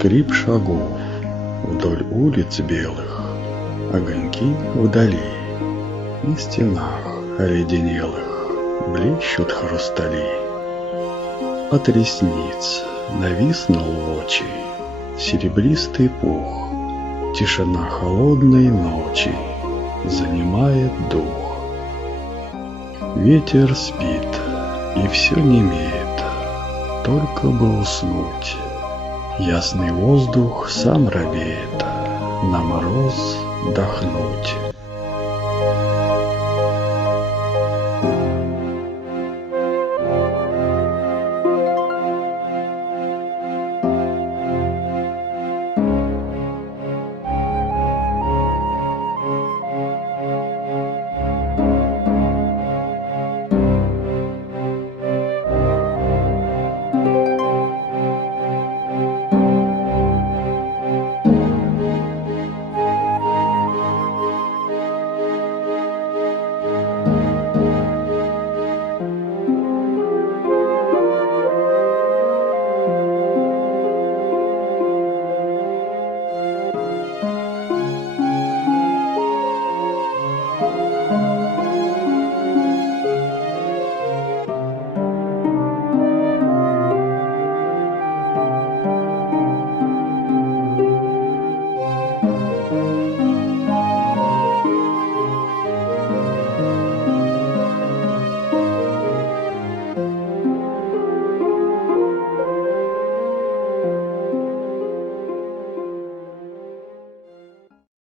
скрип шагов вдоль улиц белых, огоньки вдали. На стенах оледенелых блещут хрустали. От ресниц нависнул очи серебристый пух. Тишина холодной ночи занимает дух. Ветер спит, и все немеет, только бы уснуть. Ясный воздух сам робеет, на мороз дохнуть.